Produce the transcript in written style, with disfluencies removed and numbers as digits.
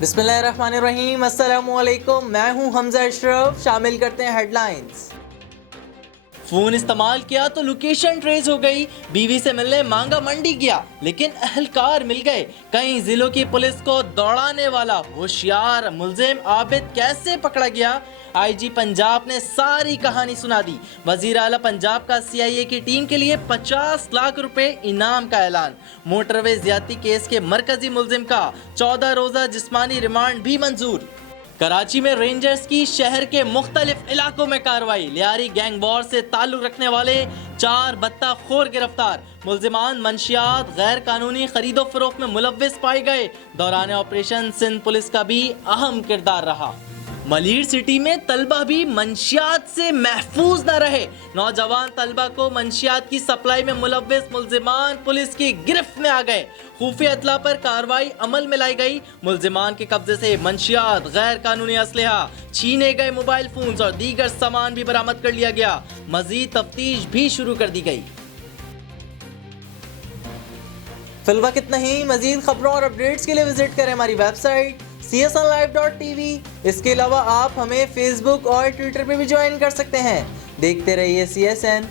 बिस्मिल्लाहिर्रहमानिर्रहीम, अस्सलामुअलैकुम। मैं हूं हमजा अशरफ। शामिल करते हैं हेडलाइंस। फोन इस्तेमाल किया तो लोकेशन ट्रेस हो गई, बीवी से मिलने मांगा मंडी गया लेकिन अहलकार मिल गए। कई जिलों की पुलिस को दौड़ाने वाला होशियार मुलजिम आबिद कैसे पकड़ा गया? आईजी पंजाब ने सारी कहानी सुना दी। वजीर आला पंजाब का सीआईए की टीम के लिए 50 लाख रुपए इनाम का ऐलान। मोटरवे ज्यादती केस के मरकजी मुलजिम का 14 रोजा जिस्मानी रिमांड भी मंजूर। कराची में रेंजर्स की शहर के मुख्तलिफ इलाकों में कार्रवाई। लियारी गैंग वॉर से ताल्लुक रखने वाले 4 बत्ताखोर गिरफ्तार। मुल्जिमान मंशियात गैर कानूनी खरीदो फरोख्त में मुलव्विस पाए गए। दौरान ऑपरेशन सिंध पुलिस का भी अहम किरदार रहा। मलीर सिटी में तलबा भी मंशियात से महफूज न रहे। नौजवान तलबा को मंशियात की सप्लाई में मुलव्विस मुल्जिमान पुलिस की गिरफ्त में आ गए। खुफिया इत्तला पर कार्रवाई अमल में लाई गई। मुल्जिमान के कब्जे से मंशियात, गैर कानूनी असलहा, छीने गए मोबाइल फोन्स और दीगर सामान भी बरामद कर लिया गया। मजीद तफ्तीश भी शुरू कर दी गई। फिलहाल इतना ही। मजीद खबरों और अपडेट्स के लिए विजिट करें हमारी वेबसाइट csnlive.tv। इसके अलावा आप हमें फेसबुक और ट्विटर पे भी ज्वाइन कर सकते हैं। देखते रहिए CSN।